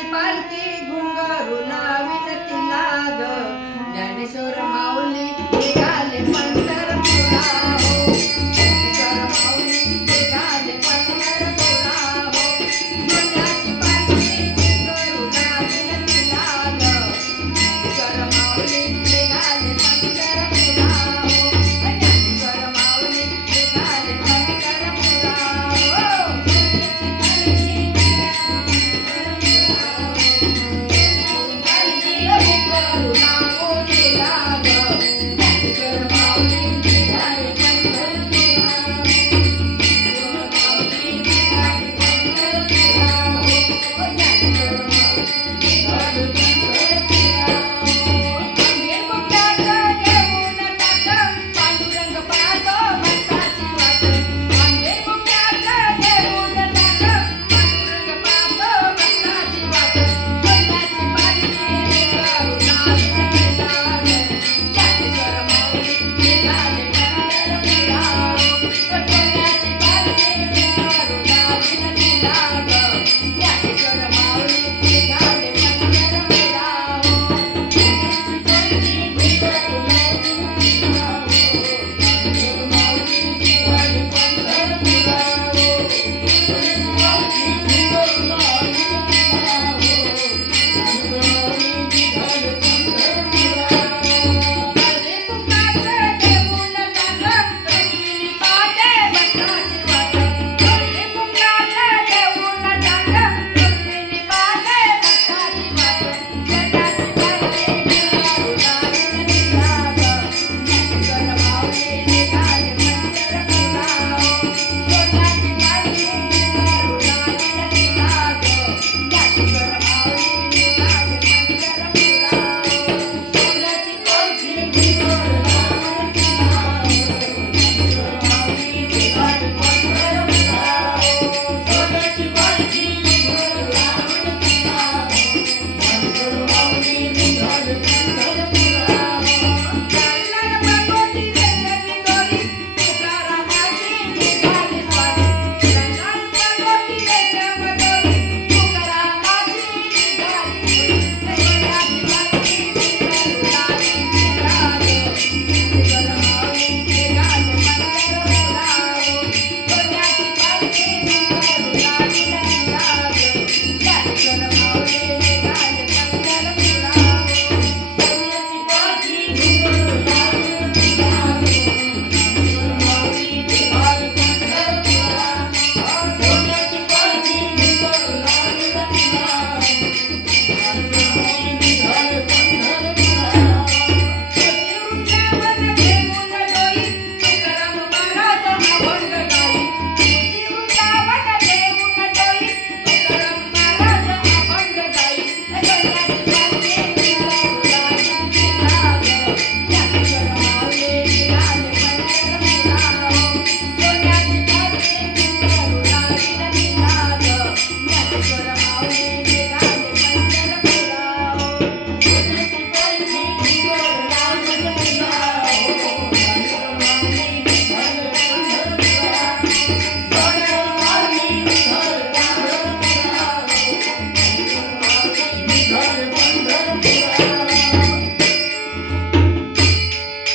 पालखी घुंगरू लावित तिला ग. ज्ञानेश्वर